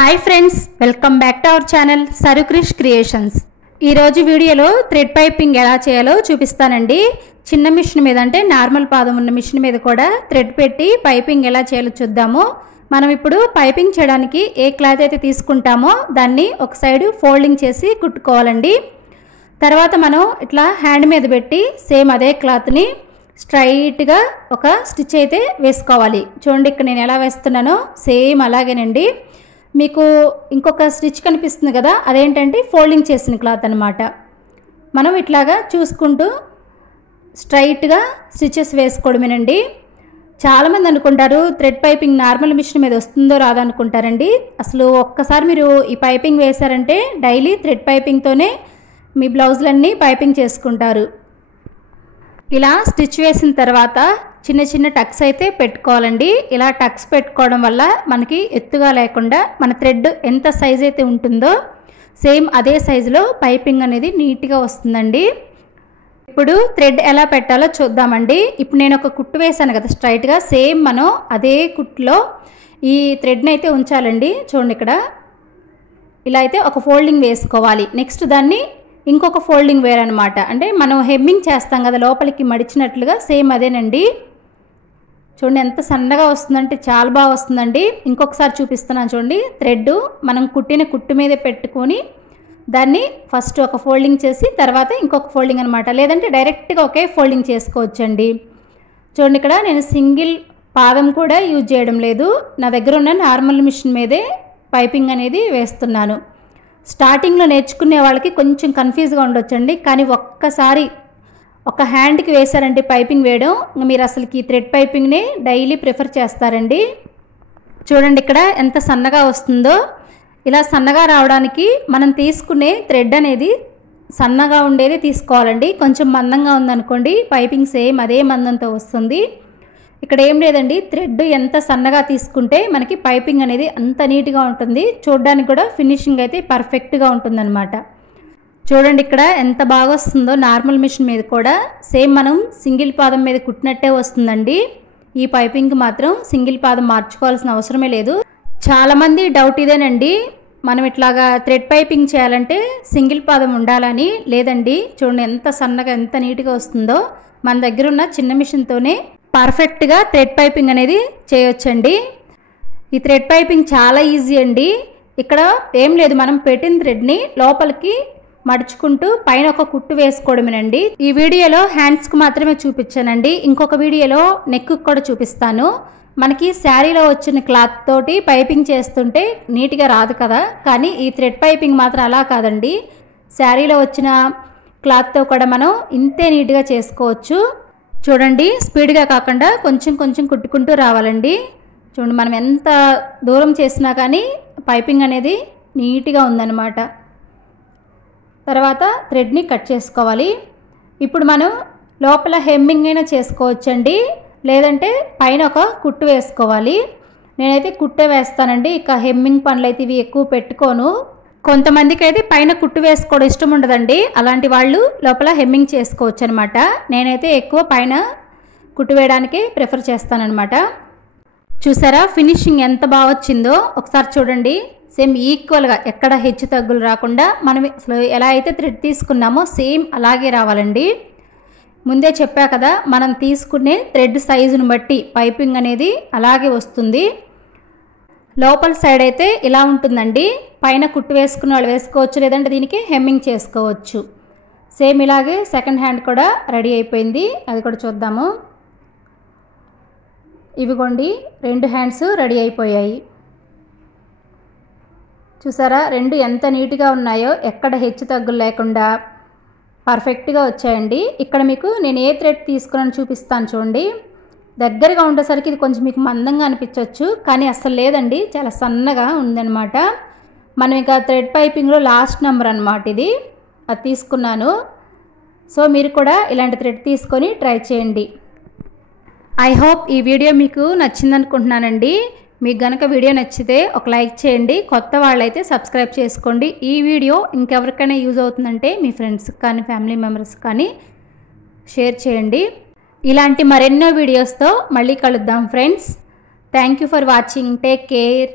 Hi friends, welcome back to our channel Sarukrish creations. ఈరోజు వీడియోలో thread piping ఎలా చేయాలో చూపిస్తానండి. చిన్న మిషన్ మీద అంటే నార్మల్ పాదం ఉన్న మిషన్ మీద కూడా థ్రెడ్ పెట్టి పైపింగ్ ఎలా చేయాలో చూద్దాము. మనం ఇప్పుడు పైపింగ్ చేయడానికి ఏ క్లాత్ అయితే తీసుకుంటామో దాన్ని ఒక సైడ్ ఫోల్డింగ్ చేసి కుట్టుకోవాలండి. తర్వాత మనం ఇట్లా హ్యాండ్ మీద పెట్టి సేమ్ అదే క్లాత్ని స్ట్రైట్గా ఒక స్టిచ్ అయితే వేసుకోవాలి. చూడండి, ఇక్కడ నేను ఎలా వేస్తున్నానో సేమ్ అలాగేనండి. మీకు ఇంకొక స్టిచ్ కనిపిస్తుంది కదా, అదేంటంటే ఫోల్డింగ్ చేసిన క్లాత్ అనమాట. మనం ఇట్లాగా చూసుకుంటూ స్ట్రైట్గా స్టిచెస్ వేసుకోవడమేనండి. చాలామంది అనుకుంటారు థ్రెడ్ పైపింగ్ నార్మల్ మిషన్ మీద వస్తుందో రాదో అనుకుంటారండి. అసలు ఒక్కసారి మీరు ఈ పైపింగ్ వేశారంటే డైలీ థ్రెడ్ పైపింగ్తోనే మీ బ్లౌజులన్నీ పైపింగ్ చేసుకుంటారు. ఇలా స్టిచ్ వేసిన తర్వాత చిన్న చిన్న టక్స్ అయితే పెట్టుకోవాలండి. ఇలా టక్స్ పెట్టుకోవడం వల్ల మనకి ఎత్తుగా లేకుండా మన థ్రెడ్ ఎంత సైజ్ అయితే ఉంటుందో సేమ్ అదే సైజులో పైపింగ్ అనేది నీట్గా వస్తుందండి. ఇప్పుడు థ్రెడ్ ఎలా పెట్టాలో చూద్దామండి. ఇప్పుడు నేను ఒక కుట్టు వేసాను కదా స్ట్రైట్గా, సేమ్ మనం అదే కుట్టులో ఈ థ్రెడ్ని అయితే ఉంచాలండి. చూడండి, ఇక్కడ ఇలా అయితే ఒక ఫోల్డింగ్ వేసుకోవాలి. నెక్స్ట్ దాన్ని ఇంకొక ఫోల్డింగ్ వేరనమాట. అంటే మనం హెమ్మింగ్ చేస్తాం కదా లోపలికి మడిచినట్లుగా, సేమ్ అదేనండి. చూడండి ఎంత సన్నగా వస్తుందంటే చాలా బాగా వస్తుందండి. ఇంకొకసారి చూపిస్తున్నాను చూడండి. థ్రెడ్ మనం కుట్టిన కుట్టు మీద పెట్టుకొని దాన్ని ఫస్ట్ ఒక ఫోల్డింగ్ చేసి తర్వాత ఇంకొక ఫోల్డింగ్ అనమాట. లేదంటే డైరెక్ట్గా ఒకే ఫోల్డింగ్ చేసుకోవచ్చండి. చూడండి, ఇక్కడ నేను సింగిల్ పాదం కూడా యూజ్ చేయడం లేదు. నా దగ్గర ఉన్న నార్మల్ మిషన్ మీదే పైపింగ్ అనేది వేస్తున్నాను. స్టార్టింగ్లో నేర్చుకునే వాళ్ళకి కొంచెం కన్ఫ్యూజ్గా ఉండొచ్చండి. కానీ ఒక్కసారి ఒక హ్యాండ్కి వేశారంటే పైపింగ్ వేయడం, మీరు అసలుకి థ్రెడ్ పైపింగ్ని డైలీ ప్రిఫర్ చేస్తారండి. చూడండి ఇక్కడ ఎంత సన్నగా వస్తుందో. ఇలా సన్నగా రావడానికి మనం తీసుకునే థ్రెడ్ అనేది సన్నగా ఉండేది తీసుకోవాలండి. కొంచెం మందంగా ఉందనుకోండి పైపింగ్ సేమ్ అదే మందంతో వస్తుంది. ఇక్కడ ఏం లేదండి, థ్రెడ్ ఎంత సన్నగా తీసుకుంటే మనకి పైపింగ్ అనేది అంత నీట్గా ఉంటుంది. చూడడానికి కూడా ఫినిషింగ్ అయితే పర్ఫెక్ట్గా ఉంటుందన్నమాట. చూడండి ఇక్కడ ఎంత బాగా వస్తుందో. నార్మల్ మిషన్ మీద కూడా సేమ్ మనం సింగిల్ పాదం మీద కుట్టినట్టే వస్తుందండి. ఈ పైపింగ్ మాత్రం సింగిల్ పాదం మార్చుకోవాల్సిన అవసరమే లేదు. చాలామంది డౌట్ ఇదేనండి, మనం ఇట్లాగా థ్రెడ్ పైపింగ్ చేయాలంటే సింగిల్ పాదం ఉండాలని. లేదండి, చూడండి ఎంత సన్నగా ఎంత నీట్గా వస్తుందో. మన దగ్గర ఉన్న చిన్న మిషన్తోనే పర్ఫెక్ట్గా థ్రెడ్ పైపింగ్ అనేది చేయొచ్చండి. ఈ థ్రెడ్ పైపింగ్ చాలా ఈజీ అండి. ఇక్కడ ఏం లేదు, మనం పెట్టిన థ్రెడ్ని లోపలికి మడుచుకుంటూ పైన ఒక కుట్టు వేసుకోవడమేనండి. ఈ వీడియోలో హ్యాండ్స్కి మాత్రమే చూపించానండి. ఇంకొక వీడియోలో నెక్కు కూడా చూపిస్తాను. మనకి శారీలో వచ్చిన క్లాత్ తోటి పైపింగ్ చేస్తుంటే నీట్గా రాదు కదా, కానీ ఈ థ్రెడ్ పైపింగ్ మాత్రం అలా కాదండి. శారీలో వచ్చిన క్లాత్తో కూడా మనం ఇంతే నీట్గా చేసుకోవచ్చు. చూడండి, స్పీడ్గా కాకుండా కొంచెం కొంచెం కుట్టుకుంటూ రావాలండి. చూడండి, మనం ఎంత దూరం చేసినా కానీ పైపింగ్ అనేది నీట్గా ఉందన్నమాట. తర్వాత థ్రెడ్ని కట్ చేసుకోవాలి. ఇప్పుడు మనం లోపల హెమ్మింగ్ అయినా చేసుకోవచ్చండి, లేదంటే పైన ఒక కుట్టు వేసుకోవాలి. నేనైతే కుట్టే వేస్తానండి. ఇక హెమ్మింగ్ పనులు అయితే ఇవి ఎక్కువ పెట్టుకోను. కొంతమందికి అయితే పైన కుట్టు వేసుకోవడం ఇష్టం ఉండదండి. అలాంటి వాళ్ళు లోపల హెమ్మింగ్ చేసుకోవచ్చు అనమాట. నేనైతే ఎక్కువ పైన కుట్టు వేయడానికే ప్రిఫర్ చేస్తానన్నమాట. చూసారా ఫినిషింగ్ ఎంత బాగా వచ్చిందో. ఒకసారి చూడండి, సేమ్ ఈక్వల్గా ఎక్కడ హెచ్చు తగ్గులు రాకుండా మనం అసలు ఎలా అయితే థ్రెడ్ తీసుకున్నామో సేమ్ అలాగే రావాలండి. ముందే చెప్పా కదా, మనం తీసుకునే థ్రెడ్ సైజును బట్టి పైపింగ్ అనేది అలాగే వస్తుంది. లోపల సైడ్ అయితే ఇలా ఉంటుందండి. పైన కుట్టు వేసుకున్న వాళ్ళు వేసుకోవచ్చు, లేదంటే దీనికి హెమ్మింగ్ చేసుకోవచ్చు. సేమ్ ఇలాగే సెకండ్ హ్యాండ్ కూడా రెడీ అయిపోయింది. అది కూడా చూద్దాము. ఇవిగోండి, రెండు హ్యాండ్స్ రెడీ అయిపోయాయి. చూసారా రెండు ఎంత నీట్గా ఉన్నాయో, ఎక్కడ హెచ్చు తగ్గులు లేకుండా పర్ఫెక్ట్గా వచ్చాయండి. ఇక్కడ మీకు నేను ఏ థ్రెడ్ తీసుకున్నాను చూపిస్తాను చూడండి. దగ్గరగా ఉండేసరికి ఇది కొంచెం మీకు మందంగా అనిపించవచ్చు, కానీ అస్సలు లేదండి, చాలా సన్నగా ఉందన్నమాట. మనం ఇక థ్రెడ్ పైపింగ్లో లాస్ట్ నెంబర్ అనమాట ఇది, అది తీసుకున్నాను. సో మీరు కూడా ఇలాంటి థ్రెడ్ తీసుకొని ట్రై చేయండి. ఐ హోప్ ఈ వీడియో మీకు నచ్చిందనుకుంటున్నానండి. మీకు గనక వీడియో నచ్చితే ఒక లైక్ చేయండి. కొత్త వాళ్ళైతే సబ్స్క్రైబ్ చేసుకోండి. ఈ వీడియో ఇంకెవరికైనా యూజ్ అవుతుందంటే మీ ఫ్రెండ్స్కి కానీ ఫ్యామిలీ మెంబర్స్కి కానీ షేర్ చేయండి. ఇలాంటి మరెన్నో వీడియోస్తో మళ్ళీ కలుద్దాం friends. Thank you for watching. Take care.